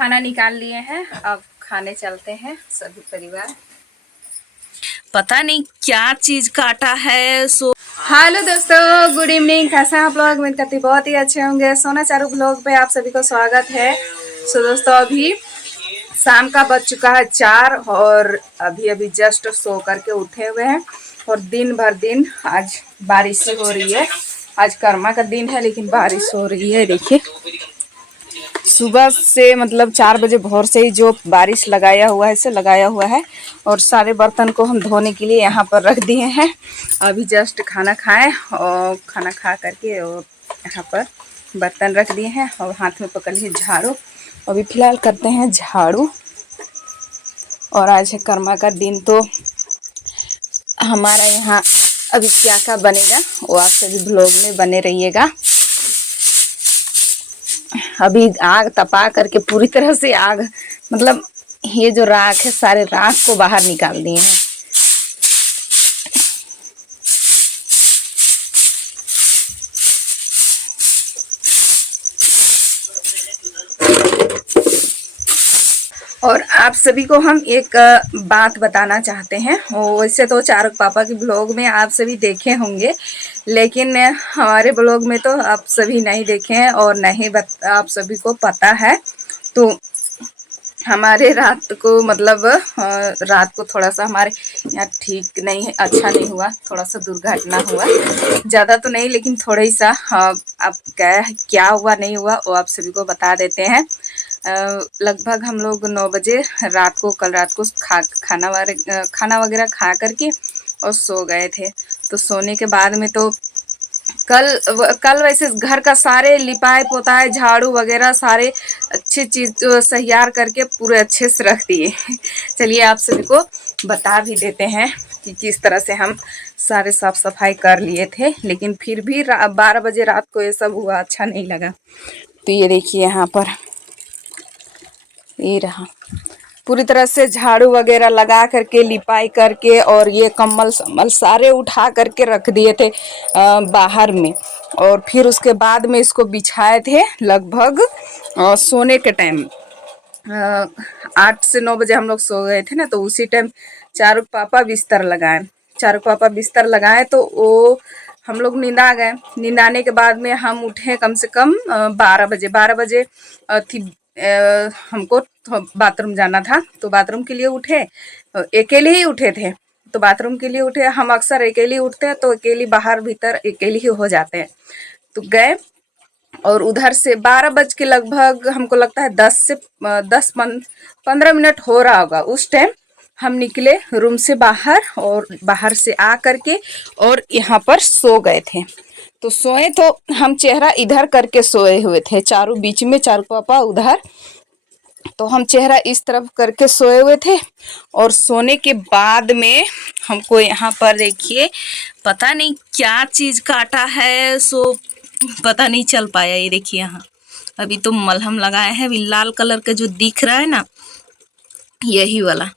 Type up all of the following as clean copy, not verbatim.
खाना निकाल लिए हैं, अब खाने चलते हैं सभी परिवार। पता नहीं क्या चीज काटा है। हेलो दोस्तों, गुड इवनिंग। कैसे हैं आप लोग? उम्मीद करती बहुत ही अच्छे होंगे। सोना चारू ब्लॉग पे आप सभी को स्वागत है। दोस्तों, अभी शाम का बज चुका है 4 और अभी जस्ट सो करके उठे हुए हैं। और दिन भर दिन आज बारिश हो रही है। आज कर्मा का दिन है लेकिन बारिश हो रही है। देखिए सुबह से मतलब 4 बजे भोर से ही जो बारिश लगाया हुआ है। और सारे बर्तन को हम धोने के लिए यहाँ पर रख दिए हैं। अभी जस्ट खाना खाएं और खाना खा करके और यहाँ पर बर्तन रख दिए हैं और हाथ में पकड़ लिए झाड़ू। अभी फिलहाल करते हैं झाड़ू। और आज है कर्मा का दिन, तो हमारा यहाँ अभी क्या क्या बनेगा वो आप सभी ब्लॉग में बने रहिएगा। अभी आग तपा करके पूरी तरह से आग मतलब ये जो राख है सारे राख को बाहर निकाल दिए हैं। और आप सभी को हम एक बात बताना चाहते हैं। वैसे तो चारुक पापा के ब्लॉग में आप सभी देखे होंगे, लेकिन हमारे ब्लॉग में तो आप सभी नहीं देखे हैं और नहीं आप सभी को पता है। तो हमारे रात को मतलब रात को थोड़ा सा हमारे यहाँ ठीक नहीं है, अच्छा नहीं हुआ, थोड़ा सा दुर्घटना हुआ। ज़्यादा तो नहीं लेकिन थोड़ा ही सा। अब क्या हुआ नहीं हुआ वो आप सभी को बता देते हैं। लगभग हम लोग 9 बजे रात को कल रात को खाना वगैरह खा करके और सो गए थे। तो सोने के बाद में तो कल वैसे घर का सारे लिपाए पोताए झाड़ू वगैरह सारे अच्छी चीज सहियार करके पूरे अच्छे से रख दिए। चलिए आप सभी को बता भी देते हैं कि किस तरह से हम सारे साफ सफाई कर लिए थे। लेकिन फिर भी 12 बजे रात को ये सब हुआ, अच्छा नहीं लगा। तो ये देखिए यहाँ पर ये रहा, पूरी तरह से झाड़ू वगैरह लगा करके लिपाई करके और ये कम्बल सम्बल सारे उठा करके रख दिए थे बाहर में। और फिर उसके बाद में इसको बिछाए थे लगभग सोने के टाइम 8 से 9 बजे हम लोग सो गए थे ना। तो उसी टाइम चारुक पापा बिस्तर लगाए तो वो हम लोग नींद आ गए। नींद आने के बाद में हम उठे कम से कम 12 बजे थी। हमको बाथरूम जाना था तो बाथरूम के लिए उठे, अकेले ही उठे थे। तो बाथरूम के लिए उठे, हम अक्सर अकेले उठते हैं तो अकेली बाहर भीतर अकेले ही हो जाते हैं। तो गए और उधर से 12 बज के लगभग हमको लगता है 10-15 मिनट हो रहा होगा। उस टाइम हम निकले रूम से बाहर और बाहर से आ करके और यहाँ पर सो गए थे। तो सोए तो हम चेहरा इधर करके सोए हुए थे, चारों बीच में चारू पापा उधर। तो हम चेहरा इस तरफ करके सोए हुए थे। और सोने के बाद में हमको यहाँ पर देखिए पता नहीं क्या चीज काटा है, सो पता नहीं चल पाया। ये देखिए यहाँ अभी तो मलहम लगाए हैं। अभी लाल कलर का जो दिख रहा है ना, यही वाला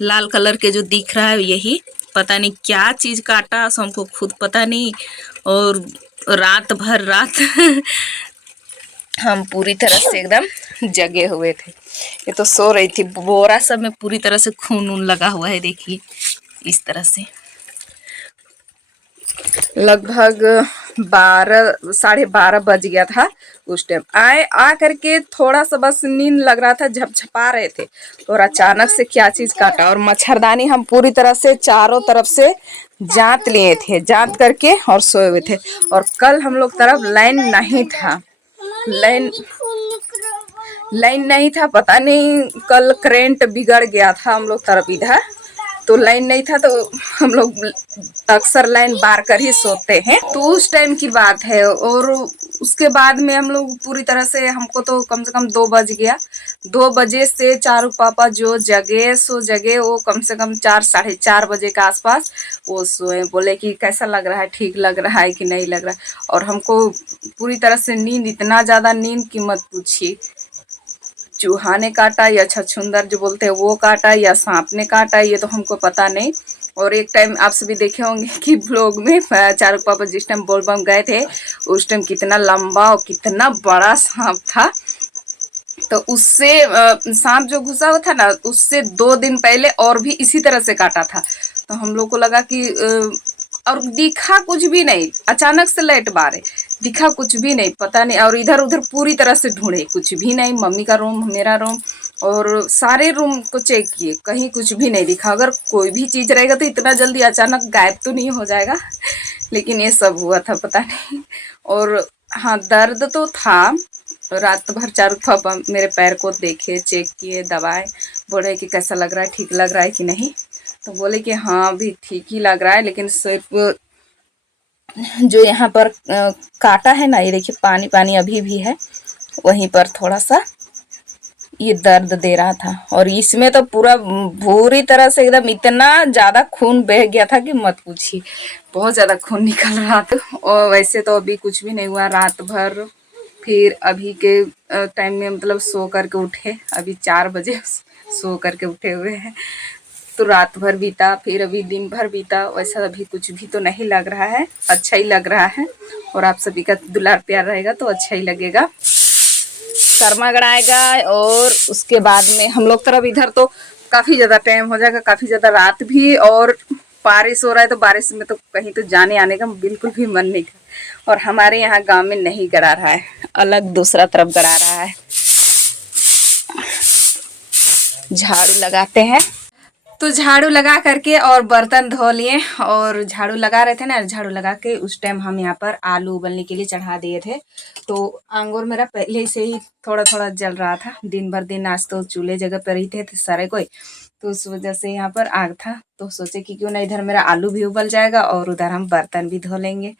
लाल कलर के जो दिख रहा है यही, पता नहीं क्या चीज काटा, सो हमको खुद पता नहीं। और रात भर रात हम पूरी तरह से एकदम जगे हुए थे। ये तो सो रही थी, बोरा सब में पूरी तरह से खून ऊन लगा हुआ है। देखिए इस तरह से लगभग 12-12:30 बज गया था उस टाइम। आ करके थोड़ा सा बस नींद लग रहा था, झपझपा रहे थे और अचानक से क्या चीज काटा। और मच्छरदानी हम पूरी तरह से चारों तरफ से जांच लिए थे, जांच करके और सोए हुए थे। और कल हम लोग तरफ लाइन नहीं था, पता नहीं कल करंट बिगड़ गया था हम लोग तरफ इधर। तो लाइन नहीं था तो हम लोग अक्सर लाइन बार कर ही सोते हैं। तो उस टाइम की बात है। और उसके बाद में हम लोग पूरी तरह से, हमको तो कम से कम 2 बज गया। 2 बजे से चारू पापा जो जगे सो जगे, वो कम से कम 4-4:30 बजे के आसपास वो सोए। बोले कि कैसा लग रहा है, ठीक लग रहा है कि नहीं लग रहा है। और हमको पूरी तरह से नींद, इतना ज़्यादा नींद की मत पूछिए। चूहा ने काटा या छछूंदर जो बोलते हैं वो काटा या सांप ने काटा, ये तो हमको पता नहीं। और एक टाइम आप सभी देखे होंगे कि ब्लॉग में चारुक पापा जिस टाइम बोलबम गए थे उस टाइम कितना लंबा और कितना बड़ा सांप था। तो उससे सांप जो घुसा हुआ था ना, उससे 2 दिन पहले और भी इसी तरह से काटा था। तो हम लोग को लगा कि और दिखा कुछ भी नहीं, अचानक से लाइट बारे, दिखा कुछ भी नहीं, पता नहीं। और इधर उधर पूरी तरह से ढूंढे, कुछ भी नहीं। मम्मी का रूम, मेरा रूम और सारे रूम को चेक किए, कहीं कुछ भी नहीं दिखा। अगर कोई भी चीज रहेगा तो इतना जल्दी अचानक गायब तो नहीं हो जाएगा। लेकिन ये सब हुआ था, पता नहीं। और हाँ, दर्द तो था। रात भर चारों पापा मेरे पैर को देखे, चेक किए, दबाए, बोले कि कैसा लग रहा है, ठीक लग रहा है कि नहीं। तो बोले कि हाँ अभी ठीक ही लग रहा है, लेकिन सिर्फ जो यहाँ पर काटा है ना, ये देखिए पानी पानी अभी भी है, वहीं पर थोड़ा सा ये दर्द दे रहा था। और इसमें तो पूरा पूरी तरह से एकदम इतना ज्यादा खून बह गया था कि मत पूछिए, बहुत ज्यादा खून निकल रहा था। और वैसे तो अभी कुछ भी नहीं हुआ रात भर। फिर अभी के टाइम में मतलब सो करके उठे, अभी 4 बजे सो करके उठे हुए हैं। तो रात भर बीता, फिर अभी दिन भर बीता, वैसा अभी कुछ भी तो नहीं लग रहा है, अच्छा ही लग रहा है। और आप सभी का दुलार प्यार रहेगा तो अच्छा ही लगेगा। कर्मा गड़ाएगा और उसके बाद में हम लोग तरफ इधर तो काफी ज्यादा टाइम हो जाएगा, काफी ज्यादा रात भी। और बारिश हो रहा है तो बारिश में तो कहीं तो जाने आने का बिल्कुल भी मन नहीं था। और हमारे यहाँ गांव में नहीं गड़ा रहा है, अलग दूसरा तरफ गड़ा रहा है। झाड़ू लगाते हैं। तो झाड़ू लगा करके और बर्तन धो लिए, और झाड़ू लगा रहे थे ना, झाड़ू लगा के उस टाइम हम यहाँ पर आलू उबलने के लिए चढ़ा दिए थे। तो आंगूर मेरा पहले से ही थोड़ा थोड़ा जल रहा था, दिन भर दिन आज तो चूल्हे जगह पर ही थे सारे कोई। तो उस वजह से यहाँ पर आग था, तो सोचे कि क्यों ना इधर मेरा आलू भी उबल जाएगा और उधर हम बर्तन भी धो लेंगे।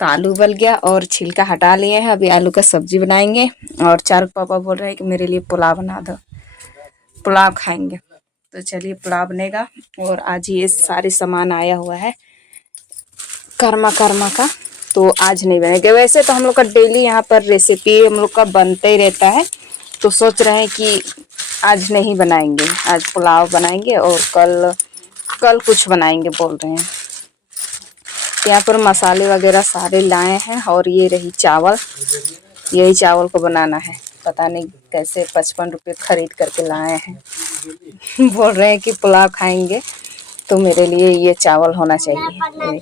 तो आलू उबल गया और छिलका हटा लिए हैं, अभी आलू का सब्जी बनाएंगे। और चारू पापा बोल रहे हैं कि मेरे लिए पुलाव बना दो, पुलाव खाएंगे। तो चलिए पुलाव बनेगा। और आज ये सारे सामान आया हुआ है कर्मा कर्मा का, तो आज नहीं बनेगा। वैसे तो हम लोग का डेली यहाँ पर रेसिपी हम लोग का बनते ही रहता है। तो सोच रहे हैं कि आज नहीं बनाएंगे, आज पुलाव बनाएंगे और कल कल कुछ बनाएंगे बोल रहे हैं। यहाँ पर मसाले वगैरह सारे लाए हैं। और ये रही चावल, यही चावल को बनाना है। पता नहीं कैसे 55 रुपये खरीद करके लाए हैं। बोल रहे हैं कि पुलाव खाएंगे तो मेरे लिए ये चावल होना चाहिए।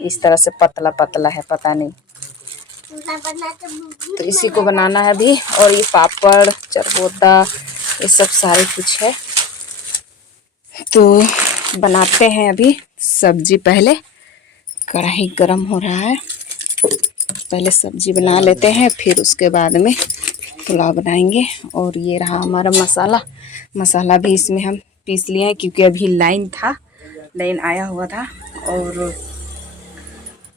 इस तरह से पतला पतला है, पता नहीं। तो इसी को बनाना है अभी। और ये पापड़ चरबोदा ये सब सारे कुछ है। तो बनाते हैं अभी सब्जी। पहले कढ़ाई गरम हो रहा है, पहले सब्जी बना लेते हैं, फिर उसके बाद में पुलाव बनाएंगे। और ये रहा हमारा मसाला। मसाला भी इसमें हम पीस लिए हैं, क्योंकि अभी लाइन आया हुआ था और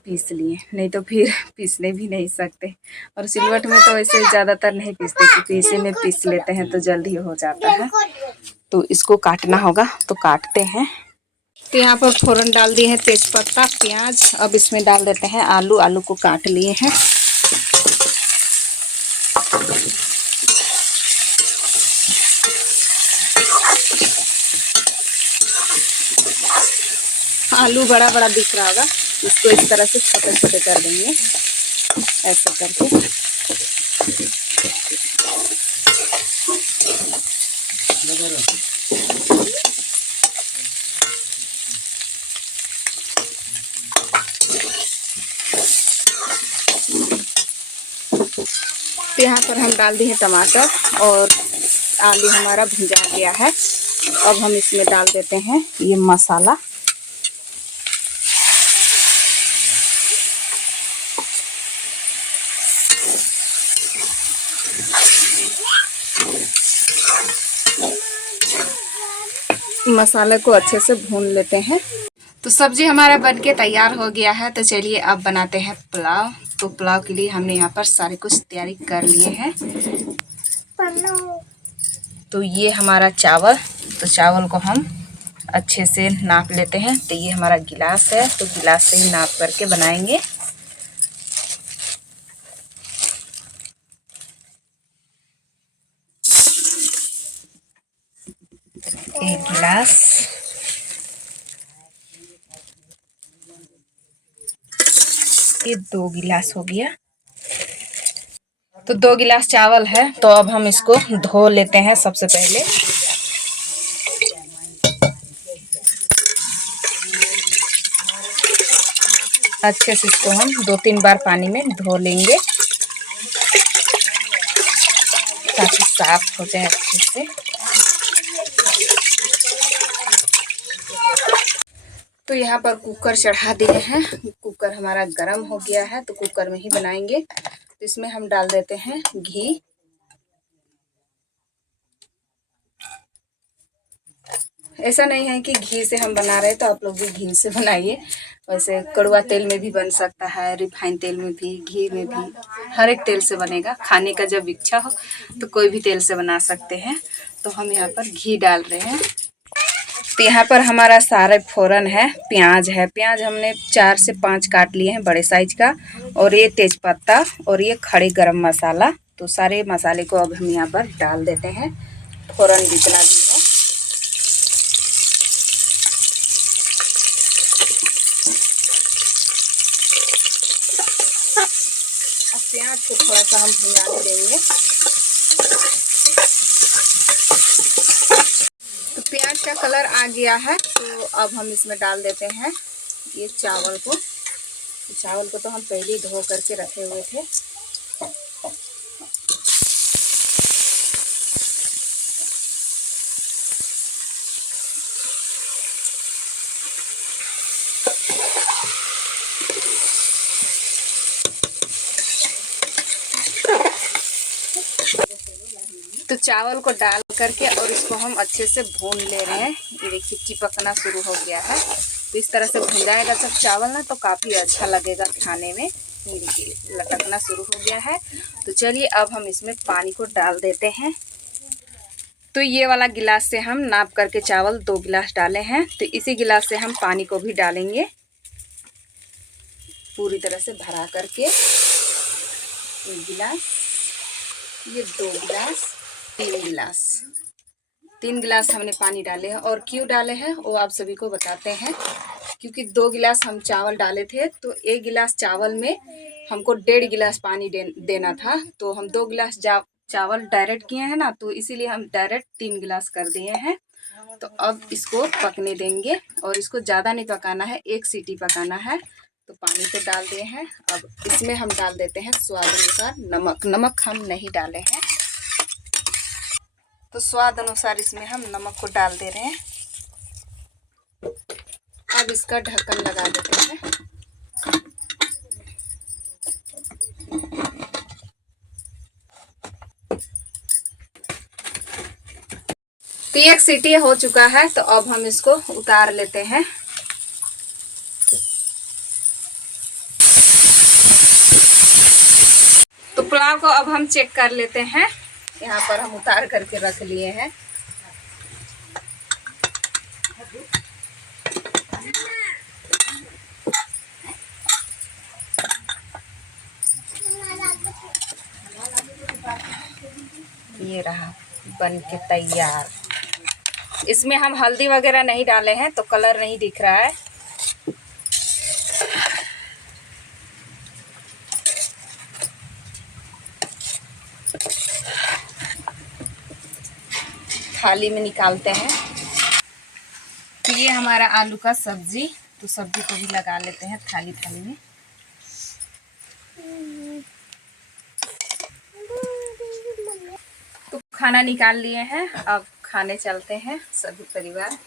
पीस लिए, नहीं तो फिर पीसने भी नहीं सकते। और सिलवट में तो ऐसे ज़्यादातर नहीं पीसते, क्योंकि इसी में पीस लेते हैं तो जल्दी हो जाता है। तो इसको काटना होगा, तो काटते हैं। तो यहाँ पर फोरन डाल दिए हैं, तेजपत्ता, प्याज। अब इसमें डाल देते हैं आलू। आलू को काट लिए हैं। आलू बड़ा बड़ा दिख रहा होगा, इसको इस तरह से छोटे छोटे कर देंगे, ऐसा करके। तो यहाँ पर हम डाल दिए टमाटर और आलू हमारा भुजा गया है। अब हम इसमें डाल देते हैं ये मसाला। मसाले को अच्छे से भून लेते हैं। तो सब्जी हमारा बनके तैयार हो गया है। तो चलिए अब बनाते हैं पुलाव। तो पुलाव के लिए हमने यहाँ पर सारे कुछ तैयारी कर लिए हैं। तो ये हमारा चावल, तो चावल को हम अच्छे से नाप लेते हैं। तो ये हमारा गिलास है, तो गिलास से ही नाप करके बनाएंगे। एक गिलास, ये 2 गिलास हो गया। तो 2 गिलास चावल है, तो अब हम इसको धो लेते हैं सबसे पहले। अच्छे से इसको हम 2-3 बार पानी में धो लेंगे ताकि साफ हो जाए अच्छे से। तो यहाँ पर कुकर चढ़ा दिए हैं। कुकर हमारा गरम हो गया है, तो कुकर में ही बनाएंगे। तो इसमें हम डाल देते हैं घी। ऐसा नहीं है कि घी से हम बना रहे हैं तो आप लोग भी घी से बनाइए। वैसे कड़वा तेल में भी बन सकता है, रिफाइंड तेल में भी, घी में भी, हर एक तेल से बनेगा। खाने का जब इच्छा हो तो कोई भी तेल से बना सकते हैं। तो हम यहाँ पर घी डाल रहे हैं। तो यहाँ पर हमारा सारे फोरन है। प्याज है, प्याज हमने 4 से 5 काट लिए हैं बड़े साइज का, और ये तेजपत्ता और ये खड़े गरम मसाला। तो सारे मसाले को अब हम यहाँ पर डाल देते हैं, फोरन जितना भी है। अब प्याज को थोड़ा सा हम भुनाने देंगे। तो प्याज का कलर आ गया है, तो अब हम इसमें डाल देते हैं ये चावल को। चावल को तो हम पहले ही धो करके रखे हुए थे। तो चावल को डाल करके और इसको हम अच्छे से भून ले रहे हैं। ये देखिए चिपकना शुरू हो गया है। तो इस तरह से भून जाएगा सब चावल ना, तो काफ़ी अच्छा लगेगा खाने में। ये देखिए लटकना शुरू हो गया है। तो चलिए अब हम इसमें पानी को डाल देते हैं। तो ये वाला गिलास से हम नाप करके चावल 2 गिलास डाले हैं, तो इसी गिलास से हम पानी को भी डालेंगे पूरी तरह से भरा करके। 1 गिलास, ये 2 गिलास, 3 गिलास, 3 गिलास हमने पानी डाले हैं। और क्यों डाले हैं वो आप सभी को बताते हैं। क्योंकि 2 गिलास हम चावल डाले थे, तो 1 गिलास चावल में हमको 1.5 गिलास पानी देना था। तो हम 2 गिलास चावल डायरेक्ट किए हैं ना, तो इसीलिए हम डायरेक्ट 3 गिलास कर दिए हैं। तो अब इसको पकने देंगे, और इसको ज़्यादा नहीं पकाना है, 1 सीटी पकाना है। तो पानी तो डाल दिए हैं। अब इसमें हम डाल देते हैं स्वाद अनुसार नमक। नमक हम नहीं डाले हैं, तो स्वाद अनुसार इसमें हम नमक को डाल दे रहे हैं। अब इसका ढक्कन लगा देते हैं। तो 1 सीटी हो चुका है, तो अब हम इसको उतार लेते हैं। तो पुलाव को अब हम चेक कर लेते हैं। यहाँ पर हम उतार करके रख लिए हैं। ये रहा बन के तैयार। इसमें हम हल्दी वगैरह नहीं डाले हैं, तो कलर नहीं दिख रहा है। थाली में निकालते हैं। तो ये हमारा आलू का सब्जी। तो सब्जी को भी लगा लेते हैं थाली में। तो खाना निकाल लिए हैं, अब खाने चलते हैं सभी परिवार।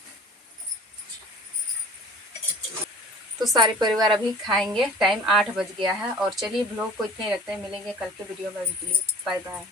तो सारे परिवार अभी खाएंगे। टाइम 8 बज गया है। और चलिए ब्लॉग को इतने रखते हैं, मिलेंगे कल के वीडियो में। Bye bye.